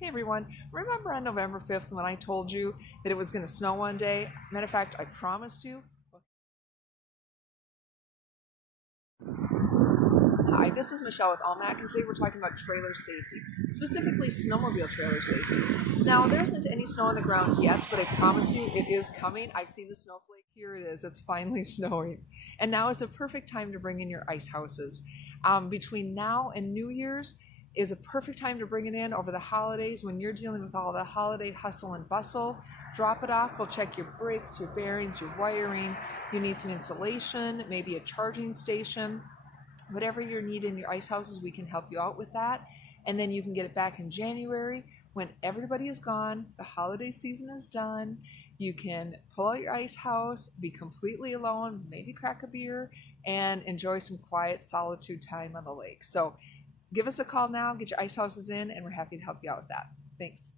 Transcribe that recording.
Hey everyone, remember on November 5th when I told you that it was going to snow one day? Matter of fact, I promised you. Hi, this is Michelle with Almac, and today we're talking about trailer safety, specifically snowmobile trailer safety. Now, there isn't any snow on the ground yet, but I promise you it is coming. I've seen the snowflake. Here it is. It's finally snowing. And now is a perfect time to bring in your ice houses. Between now and New Year's is a perfect time to bring it in over the holidays when you're dealing with all the holiday hustle and bustle. Drop it off. We'll check your brakes, your bearings, your wiring. You need some insulation, maybe a charging station. Whatever you need in your ice houses, we can help you out with that. And then you can get it back in January when everybody is gone, the holiday season is done. You can pull out your ice house, be completely alone, maybe crack a beer, and enjoy some quiet solitude time on the lake. So give us a call now, get your ice houses in, and we're happy to help you out with that. Thanks.